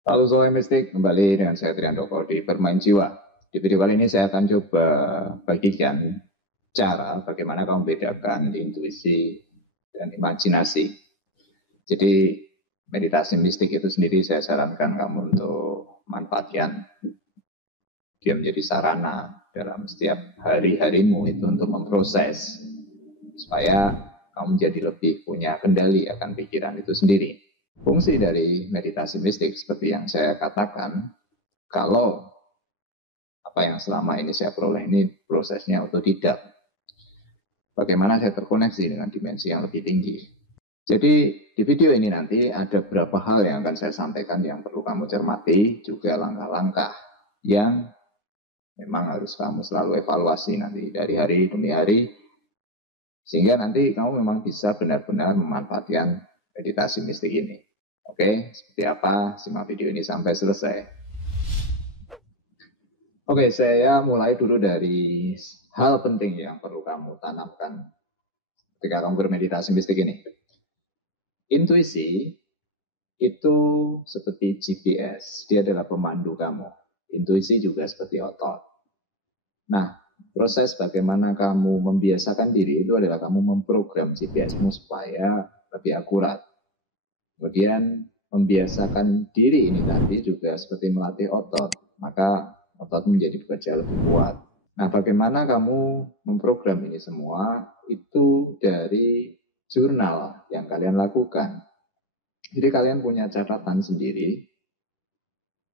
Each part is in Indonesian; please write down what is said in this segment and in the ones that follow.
Halo Soe Mistik, kembali dengan saya Triandoko di Bermain Jiwa. Di video kali ini saya akan coba bagikan cara bagaimana kamu bedakan intuisi dan imajinasi. Jadi meditasi mistik itu sendiri saya sarankan kamu untuk manfaatkan. Dia menjadi sarana dalam setiap hari-harimu itu untuk memproses supaya kamu menjadi lebih punya kendali akan pikiran itu sendiri. Fungsi dari meditasi mistik seperti yang saya katakan, kalau apa yang selama ini saya peroleh ini prosesnya otodidak. Bagaimana saya terkoneksi dengan dimensi yang lebih tinggi. Jadi di video ini nanti ada beberapa hal yang akan saya sampaikan yang perlu kamu cermati, juga langkah-langkah yang memang harus kamu selalu evaluasi nanti dari hari demi hari, sehingga nanti kamu memang bisa benar-benar memanfaatkan meditasi mistik ini. Oke, seperti apa? Simak video ini sampai selesai. Oke, saya mulai dulu dari hal penting yang perlu kamu tanamkan ketika kamu bermeditasi mistik ini. Intuisi itu seperti GPS, dia adalah pemandu kamu. Intuisi juga seperti otot. Nah, proses bagaimana kamu membiasakan diri itu adalah kamu memprogram GPS-mu supaya lebih akurat. Kemudian membiasakan diri ini tadi juga seperti melatih otot, maka otot menjadi bekerja lebih kuat. Nah, bagaimana kamu memprogram ini semua itu dari jurnal yang kalian lakukan. Jadi kalian punya catatan sendiri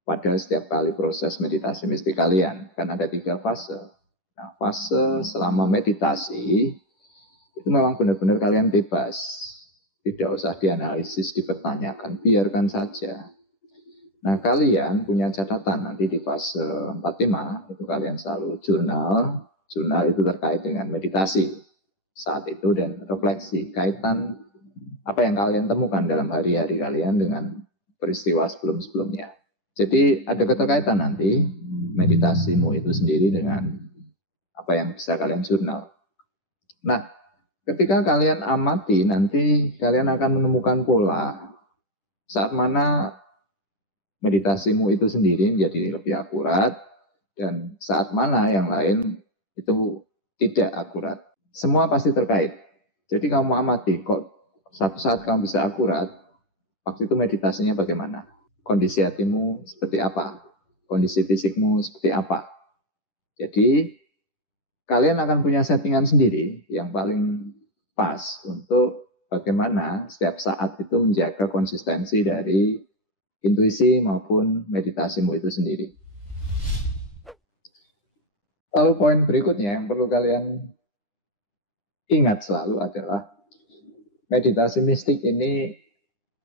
pada setiap kali proses meditasi mistik kalian. Kan ada 3 fase. Nah, fase selama meditasi itu memang benar-benar kalian bebas. Tidak usah dianalisis, dipertanyakan, biarkan saja. Nah, kalian punya catatan nanti di fase 45, itu kalian selalu jurnal. Jurnal itu terkait dengan meditasi saat itu dan refleksi, kaitan apa yang kalian temukan dalam hari-hari kalian dengan peristiwa sebelum-sebelumnya. Jadi ada keterkaitan nanti meditasimu itu sendiri dengan apa yang bisa kalian jurnal. Nah, ketika kalian amati nanti kalian akan menemukan pola saat mana meditasimu itu sendiri menjadi lebih akurat dan saat mana yang lain itu tidak akurat. Semua pasti terkait. Jadi kamu amati kok satu saat kamu bisa akurat, waktu itu meditasinya bagaimana? Kondisi hatimu seperti apa? Kondisi fisikmu seperti apa? Jadi kalian akan punya settingan sendiri yang paling pas untuk bagaimana setiap saat itu menjaga konsistensi dari intuisi maupun meditasimu itu sendiri. Lalu poin berikutnya yang perlu kalian ingat selalu adalah meditasi mistik ini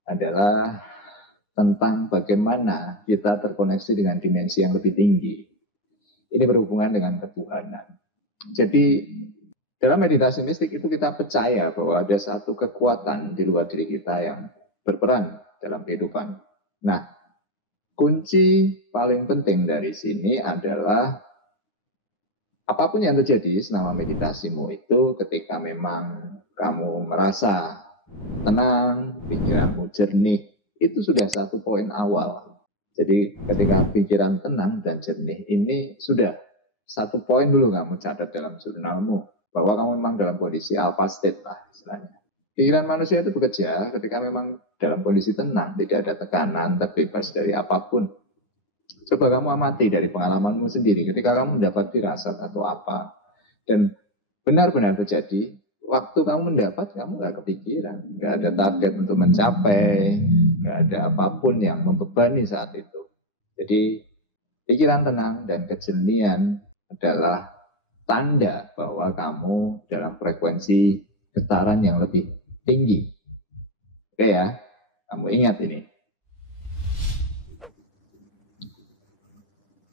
adalah tentang bagaimana kita terkoneksi dengan dimensi yang lebih tinggi. Ini berhubungan dengan ketuhanan. Jadi dalam meditasi mistik itu kita percaya bahwa ada satu kekuatan di luar diri kita yang berperan dalam kehidupan. Nah, kunci paling penting dari sini adalah apapun yang terjadi selama meditasimu itu ketika memang kamu merasa tenang, pikiranmu jernih, itu sudah satu poin awal. Jadi ketika pikiran tenang dan jernih ini sudah satu poin dulu kamu catat dalam jurnalmu bahwa kamu memang dalam kondisi alpha state lah istilahnya. Pikiran manusia itu bekerja ketika memang dalam kondisi tenang, tidak ada tekanan, terbebas dari apapun. Coba kamu amati dari pengalamanmu sendiri ketika kamu mendapat firasat atau apa dan benar-benar terjadi, waktu kamu mendapat kamu nggak kepikiran, nggak ada target untuk mencapai, nggak ada apapun yang membebani saat itu. Jadi pikiran tenang dan kejernihan adalah tanda bahwa kamu dalam frekuensi getaran yang lebih tinggi. Oke ya, kamu ingat ini.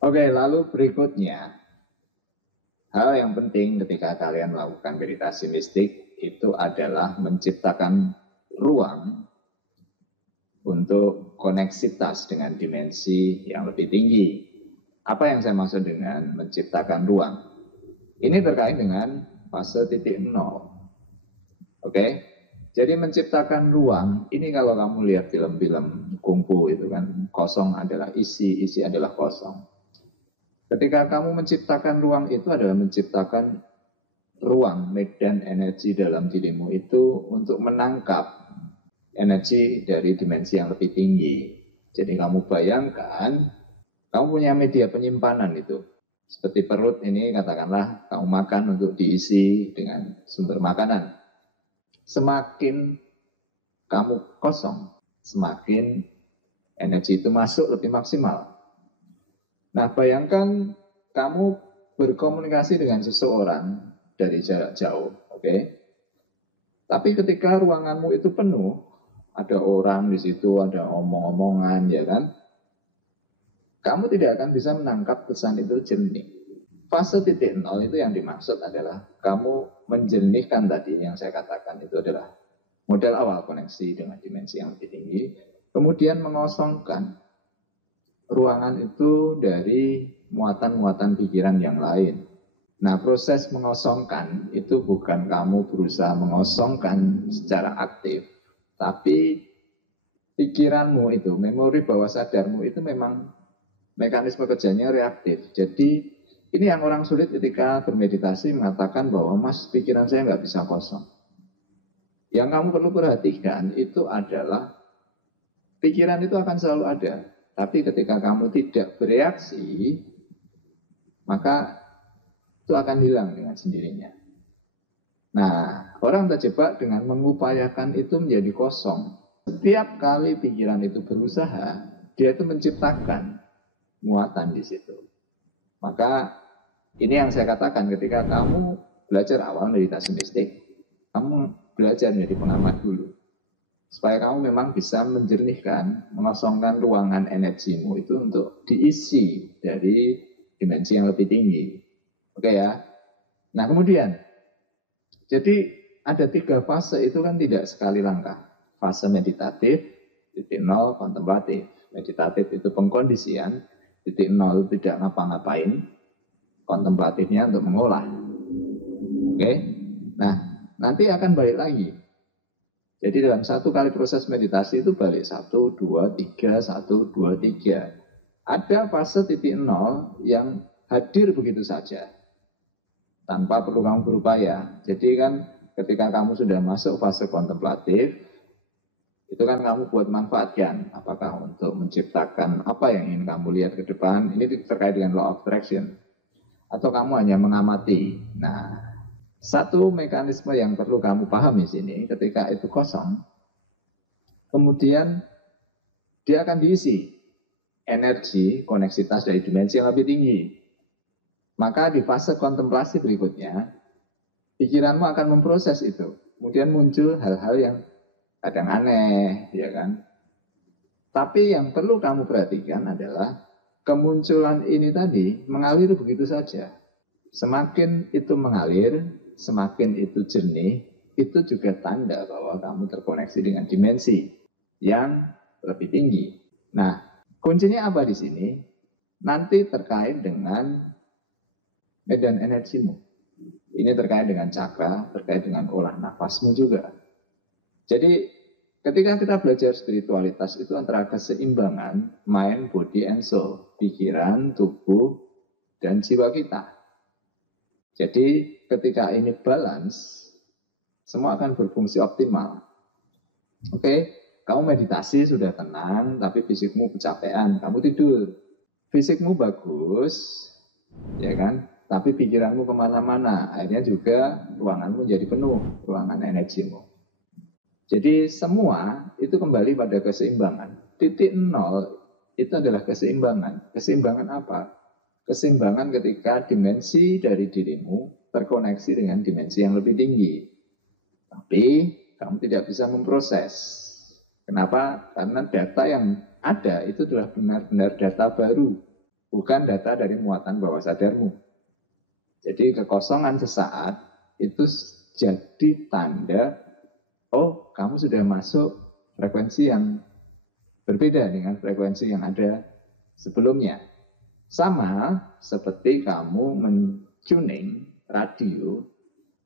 Oke, lalu berikutnya, hal yang penting ketika kalian melakukan meditasi mistik itu adalah menciptakan ruang untuk koneksitas dengan dimensi yang lebih tinggi. Apa yang saya maksud dengan menciptakan ruang? Ini terkait dengan fase titik nol. Oke? Jadi menciptakan ruang, ini kalau kamu lihat film-film kungfu itu kan, kosong adalah isi, isi adalah kosong. Ketika kamu menciptakan ruang itu adalah menciptakan ruang, medan energi dalam dirimu itu untuk menangkap energi dari dimensi yang lebih tinggi. Jadi kamu bayangkan, kamu punya media penyimpanan itu. Seperti perut ini katakanlah kamu makan untuk diisi dengan sumber makanan. Semakin kamu kosong, semakin energi itu masuk lebih maksimal. Nah, bayangkan kamu berkomunikasi dengan seseorang dari jarak jauh, oke? Tapi ketika ruanganmu itu penuh, ada orang di situ, ada omong-omongan, ya kan? Kamu tidak akan bisa menangkap pesan itu jernih. Fase titik nol itu yang dimaksud adalah kamu menjernihkan tadi yang saya katakan itu adalah modal awal koneksi dengan dimensi yang lebih tinggi, kemudian mengosongkan ruangan itu dari muatan-muatan pikiran yang lain. Nah, proses mengosongkan itu bukan kamu berusaha mengosongkan secara aktif, tapi pikiranmu itu, memori bawah sadarmu itu memang mekanisme kerjanya reaktif. Jadi ini yang orang sulit ketika bermeditasi mengatakan bahwa mas pikiran saya nggak bisa kosong. Yang kamu perlu perhatikan itu adalah pikiran itu akan selalu ada. Tapi ketika kamu tidak bereaksi, maka itu akan hilang dengan sendirinya. Nah, orang terjebak dengan mengupayakan itu menjadi kosong. Setiap kali pikiran itu berusaha, dia itu menciptakan muatan di situ. Maka ini yang saya katakan ketika kamu belajar awal meditasi mistik, kamu belajar menjadi pengamat dulu. Supaya kamu memang bisa menjernihkan, mengosongkan ruangan energimu itu untuk diisi dari dimensi yang lebih tinggi. Oke ya? Nah kemudian, jadi ada 3 fase itu kan tidak sekali langkah. Fase meditatif, titik nol, kontemplatif. Meditatif itu pengkondisian, titik nol tidak ngapa-ngapain, kontemplatifnya untuk mengolah. Oke? Nah, nanti akan balik lagi. Jadi dalam 1 kali proses meditasi itu balik 1, 2, 3, 1, 2, 3. Ada fase titik nol yang hadir begitu saja. Tanpa perlu kamu berupaya. Jadi kan ketika kamu sudah masuk fase kontemplatif, itu kan kamu buat manfaatkan. Apakah untuk menciptakan apa yang ingin kamu lihat ke depan. Ini terkait dengan law of attraction. Atau kamu hanya mengamati. Nah, satu mekanisme yang perlu kamu pahami sini, ketika itu kosong, kemudian dia akan diisi energi, koneksitas dari dimensi yang lebih tinggi. Maka di fase kontemplasi berikutnya, pikiranmu akan memproses itu. Kemudian muncul hal-hal yang kadang aneh, ya kan? Tapi yang perlu kamu perhatikan adalah kemunculan ini tadi mengalir begitu saja. Semakin itu mengalir, semakin itu jernih, itu juga tanda bahwa kamu terkoneksi dengan dimensi yang lebih tinggi. Nah, kuncinya apa di sini? Nanti terkait dengan medan energimu. Ini terkait dengan cakra, terkait dengan olah nafasmu juga. Jadi ketika kita belajar spiritualitas itu antara keseimbangan mind, body, and soul. Pikiran, tubuh, dan jiwa kita. Jadi ketika ini balance, semua akan berfungsi optimal. Oke, kamu meditasi sudah tenang, tapi fisikmu kecapean, kamu tidur. Fisikmu bagus, ya kan? Tapi pikiranmu kemana-mana, akhirnya juga ruanganmu jadi penuh, ruangan energimu. Jadi semua itu kembali pada keseimbangan. Titik nol itu adalah keseimbangan. Keseimbangan apa? Keseimbangan ketika dimensi dari dirimu terkoneksi dengan dimensi yang lebih tinggi. Tapi kamu tidak bisa memproses. Kenapa? Karena data yang ada itu adalah benar-benar data baru, bukan data dari muatan bawah sadarmu. Jadi kekosongan sesaat itu jadi tanda, oh kamu sudah masuk frekuensi yang berbeda dengan frekuensi yang ada sebelumnya. Sama seperti kamu mentuning radio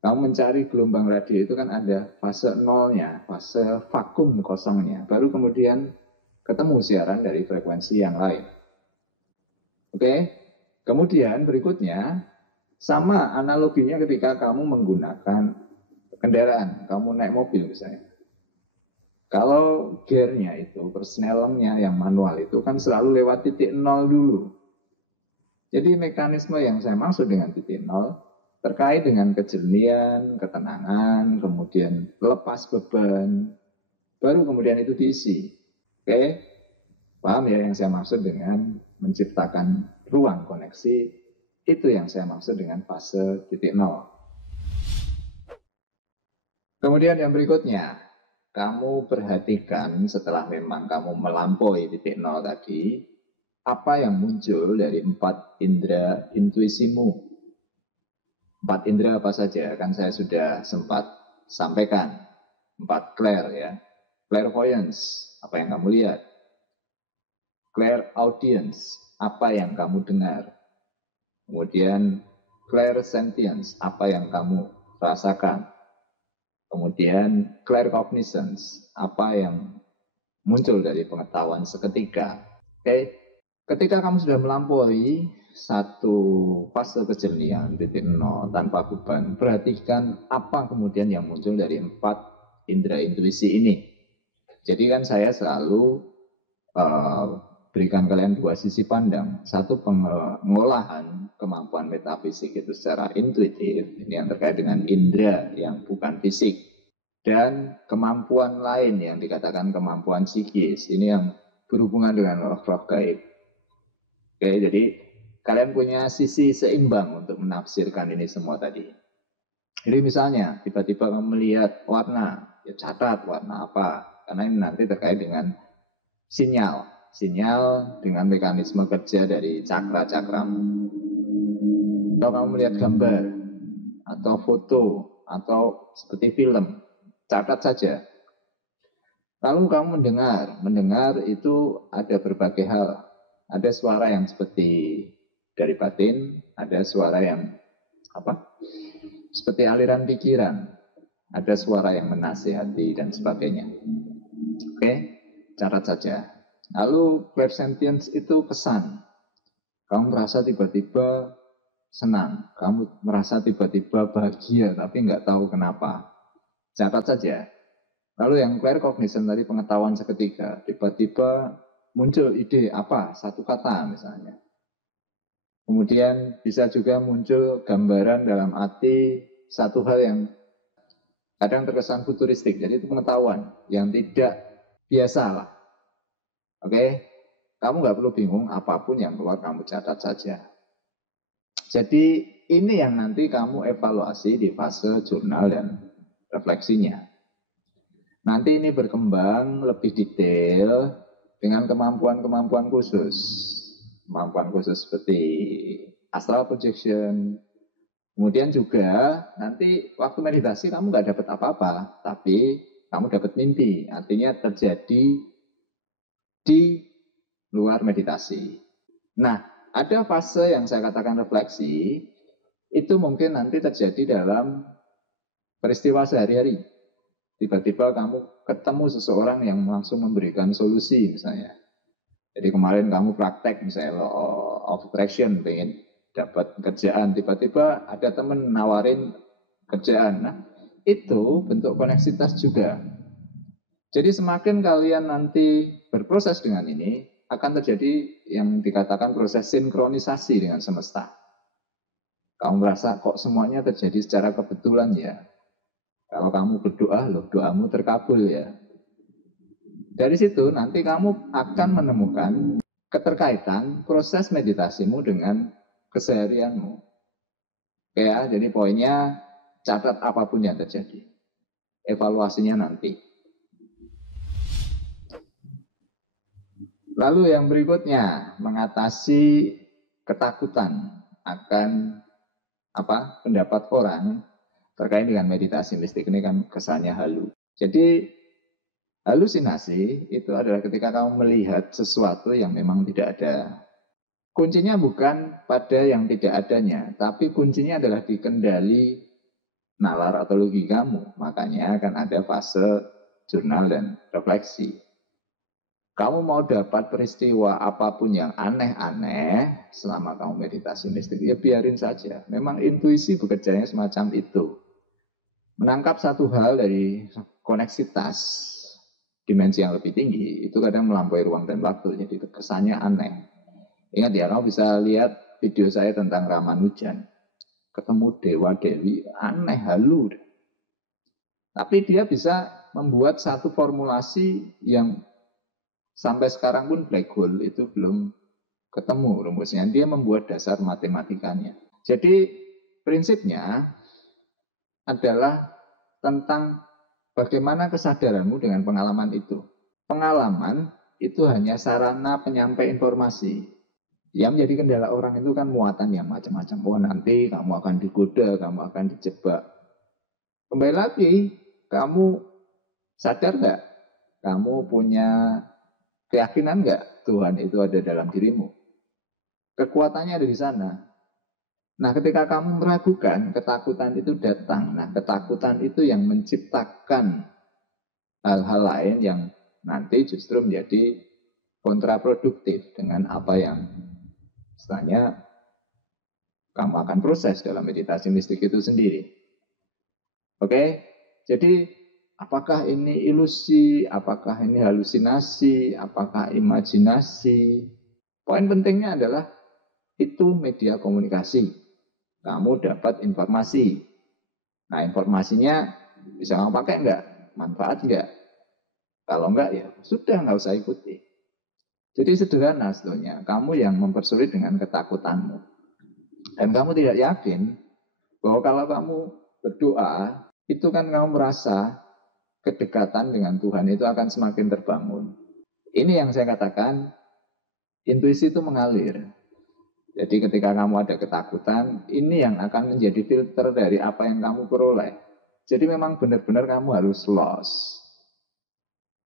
Kamu mencari gelombang radio itu kan ada fase nolnya, fase vakum kosongnya. Baru kemudian ketemu siaran dari frekuensi yang lain. Oke? Kemudian berikutnya, sama analoginya ketika kamu menggunakan kendaraan. Kamu naik mobil misalnya. Kalau gearnya itu, persnelemnya yang manual itu kan selalu lewat titik nol dulu. Jadi mekanisme yang saya maksud dengan titik nol terkait dengan kejernihan, ketenangan, kemudian lepas beban, baru kemudian itu diisi. Oke, paham ya yang saya maksud dengan menciptakan ruang koneksi? Itu yang saya maksud dengan fase titik nol. Kemudian yang berikutnya, kamu perhatikan setelah memang kamu melampaui titik nol tadi, apa yang muncul dari 4 indera intuisimu. 4 indera apa saja? Kan saya sudah sempat sampaikan. 4 clair ya. Clairvoyance, apa yang kamu lihat. Clairaudience, apa yang kamu dengar. Kemudian clairsentience, apa yang kamu rasakan. Kemudian claircognizance, apa yang muncul dari pengetahuan seketika. Oke, ketika kamu sudah melampaui satu fase kejernihan titik nol tanpa beban, perhatikan apa kemudian yang muncul dari 4 indera intuisi ini. Jadi kan saya selalu berikan kalian 2 sisi pandang. Satu, pengolahan kemampuan metafisik itu secara intuitif, ini yang terkait dengan indera yang bukan fisik, dan kemampuan lain yang dikatakan kemampuan psikis, ini yang berhubungan dengan roh-roh gaib. Oke, jadi kalian punya sisi seimbang untuk menafsirkan ini semua tadi. Jadi misalnya tiba-tiba kamu melihat warna, ya catat warna apa, karena ini nanti terkait dengan sinyal dengan mekanisme kerja dari cakra-cakramu. Atau kamu melihat gambar, atau foto, atau seperti film, catat saja. Lalu kamu mendengar itu ada berbagai hal. Ada suara yang seperti dari batin, ada suara yang seperti aliran pikiran, ada suara yang menasihati dan sebagainya. Oke, catat saja. Lalu clairsentience itu kesan. Kamu merasa tiba-tiba senang, kamu merasa tiba-tiba bahagia tapi nggak tahu kenapa. Catat saja. Lalu yang claircognizance tadi, pengetahuan seketika, tiba-tiba muncul ide apa, satu kata misalnya. Kemudian bisa juga muncul gambaran dalam hati satu hal yang kadang terkesan futuristik. Jadi itu pengetahuan yang tidak biasa lah. Oke, kamu nggak perlu bingung, apapun yang keluar kamu catat saja. Jadi ini yang nanti kamu evaluasi di fase jurnal dan refleksinya. Nanti ini berkembang lebih detail dengan kemampuan-kemampuan khusus. Kemampuan khusus seperti astral projection. Kemudian juga nanti waktu meditasi kamu nggak dapat apa-apa, tapi kamu dapat mimpi. Artinya terjadi di luar meditasi. Nah, ada fase yang saya katakan refleksi, itu mungkin nanti terjadi dalam peristiwa sehari-hari. Tiba-tiba kamu ketemu seseorang yang langsung memberikan solusi misalnya. Jadi kemarin kamu praktek misalnya law of attraction, pengen dapat kerjaan, tiba-tiba ada teman nawarin kerjaan. Nah, itu bentuk koneksitas juga. Jadi semakin kalian nanti berproses dengan ini, akan terjadi yang dikatakan proses sinkronisasi dengan semesta. Kamu merasa kok semuanya terjadi secara kebetulan ya. Kalau kamu berdoa, loh doamu terkabul ya. Dari situ nanti kamu akan menemukan keterkaitan proses meditasimu dengan keseharianmu. Oke ya, jadi poinnya catat apapun yang terjadi. Evaluasinya nanti. Lalu yang berikutnya, mengatasi ketakutan akan pendapat orang terkait dengan meditasi mistik. Ini kan kesannya halu. Jadi halusinasi itu adalah ketika kamu melihat sesuatu yang memang tidak ada. Kuncinya bukan pada yang tidak adanya, tapi kuncinya adalah di kendali nalar atau logika kamu. Makanya akan ada fase jurnal dan refleksi. Kamu mau dapat peristiwa apapun yang aneh-aneh selama kamu meditasi mistik, ya biarin saja. Memang intuisi bekerjanya semacam itu. Menangkap satu hal dari koneksitas dimensi yang lebih tinggi, itu kadang melampaui ruang dan waktu, jadi kesannya aneh. Ingat ya, kamu bisa lihat video saya tentang Ramanujan. Ketemu Dewa Dewi, aneh, halu. Tapi dia bisa membuat satu formulasi yang sampai sekarang pun black hole itu belum ketemu rumusnya. Dia membuat dasar matematikanya. Jadi prinsipnya adalah tentang bagaimana kesadaranmu dengan pengalaman itu. Pengalaman itu hanya sarana penyampai informasi. Yang menjadi kendala orang itu kan muatan yang macam-macam. Oh nanti kamu akan digoda, kamu akan dijebak. Kembali lagi, kamu sadar nggak? Kamu punya keyakinan nggak Tuhan itu ada dalam dirimu? Kekuatannya ada di sana. Nah, ketika kamu meragukan, ketakutan itu datang. Nah, ketakutan itu yang menciptakan hal-hal lain yang nanti justru menjadi kontraproduktif dengan apa yang istilahnya kamu akan proses dalam meditasi mistik itu sendiri. Oke? Jadi, apakah ini ilusi, apakah ini halusinasi, apakah imajinasi? Poin pentingnya adalah itu media komunikasi. Kamu dapat informasi. Nah, informasinya bisa kamu pakai enggak? Manfaat enggak? Kalau enggak, ya sudah, enggak usah ikuti. Jadi sederhana sebetulnya. Kamu yang mempersulit dengan ketakutanmu. Dan kamu tidak yakin bahwa kalau kamu berdoa, itu kan kamu merasa kedekatan dengan Tuhan itu akan semakin terbangun. Ini yang saya katakan, intuisi itu mengalir. Jadi ketika kamu ada ketakutan, ini yang akan menjadi filter dari apa yang kamu peroleh. Jadi memang benar-benar kamu harus loss.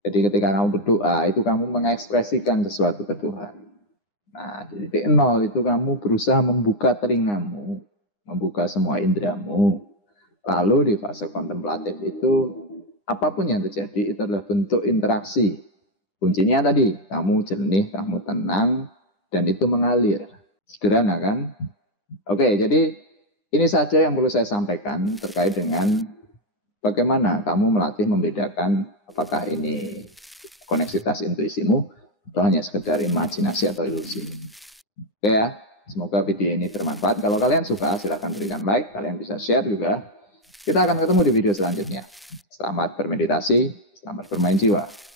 Jadi ketika kamu berdoa, itu kamu mengekspresikan sesuatu ke Tuhan. Nah, di titik nol itu kamu berusaha membuka telingamu, membuka semua indramu. Lalu di fase kontemplatif itu, apapun yang terjadi itu adalah bentuk interaksi. Kuncinya tadi, kamu jernih, kamu tenang, dan itu mengalir. Sederhana kan? Oke, jadi ini saja yang perlu saya sampaikan terkait dengan bagaimana kamu melatih membedakan apakah ini koneksitas intuisimu atau hanya sekedar imajinasi atau ilusi. Oke ya, semoga video ini bermanfaat. Kalau kalian suka, silahkan berikan like. Kalian bisa share juga. Kita akan ketemu di video selanjutnya. Selamat bermeditasi, selamat bermain jiwa.